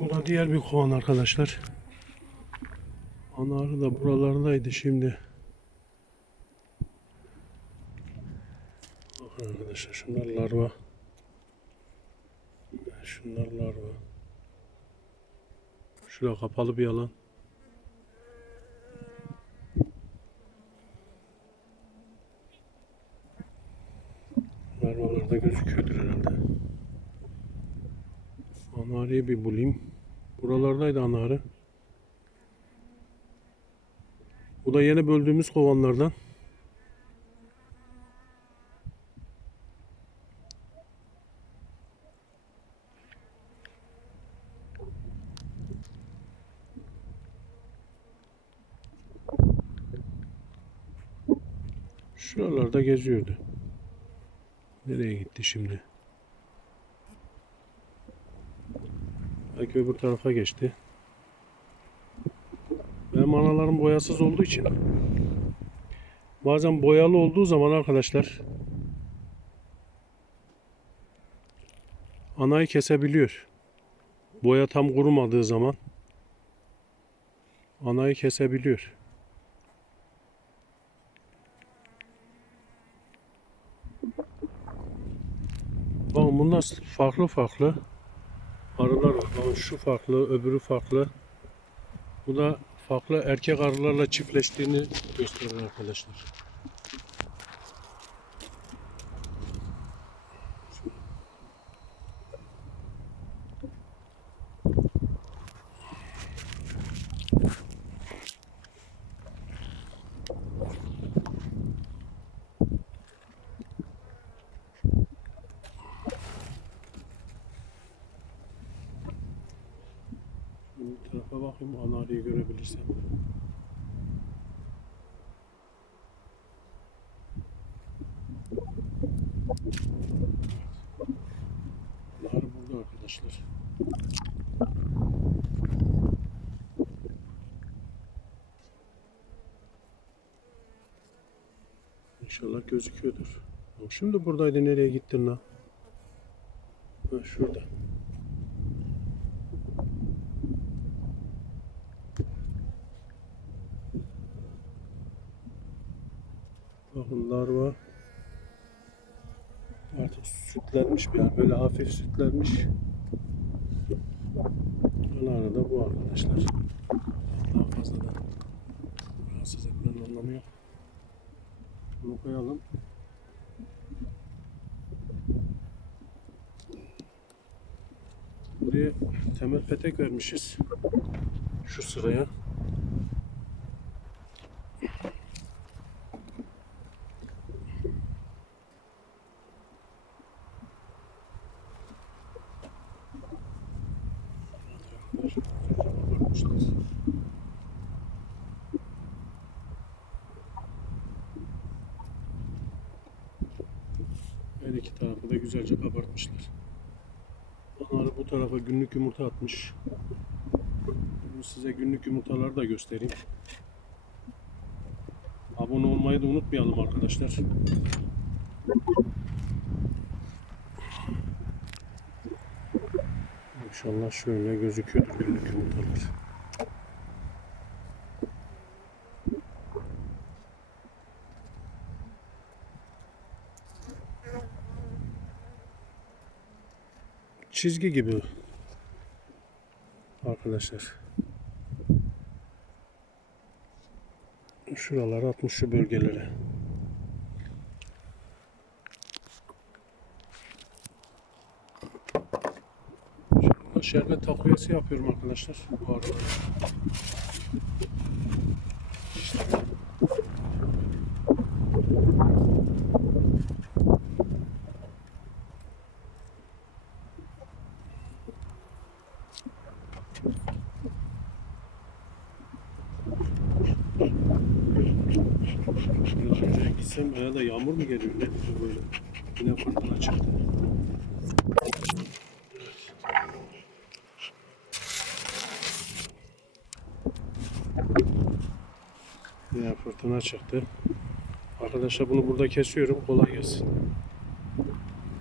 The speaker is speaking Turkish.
Bu da diğer bir kovan arkadaşlar. Anarı da buralardaydı şimdi. Bakın arkadaşlar şunlar larva. Şunlar larva. Şurada kapalı bir alan. Larvalar da gözüküyordur herhalde. Anarıyı bir bulayım. Buralardaydı anarı. Bu da yeni böldüğümüz kovanlardan. Şuralarda geziyordu. Nereye gitti şimdi? Belki öbür tarafa geçti. Benim analarım boyasız olduğu için bazen boyalı olduğu zaman arkadaşlar anayı kesebiliyor. Boya tam kurumadığı zaman anayı kesebiliyor. Bakın bunlar farklı farklı arılar var. Şu farklı, öbürü farklı. Bu da farklı erkek arılarla çiftleştiğini gösteriyor arkadaşlar. Bir tarafa bakayım ana arıyı görebilirsem. Arı burada arkadaşlar. İnşallah gözüküyordur. Şimdi buradaydı nereye gittin lan? Ha, şurada. Bakın larva artık sütlenmiş bir böyle hafif sütlenmiş. Larva da bu arkadaşlar. Daha fazla da rahatsız etmenin anlamı yok. Bunu koyalım. Buraya temel petek vermişiz. Şu sıraya. Her iki tarafı da güzelce kabartmışlar. Onları bu tarafa günlük yumurta atmış. Bunu size günlük yumurtaları da göstereyim. Abone olmayı da unutmayalım arkadaşlar. İnşallah şöyle gözüküyordur günlük yumurtalar. Çizgi gibi arkadaşlar. Şuralara atmış şu bölgelere. Şerbet takviyesi yapıyorum arkadaşlar bu arada. Önce gitsem arada yağmur mu geliyor ne böyle yine fırtına çıktı. Yine fırtına çıktı. Arkadaşlar bunu burada kesiyorum. Kolay gelsin.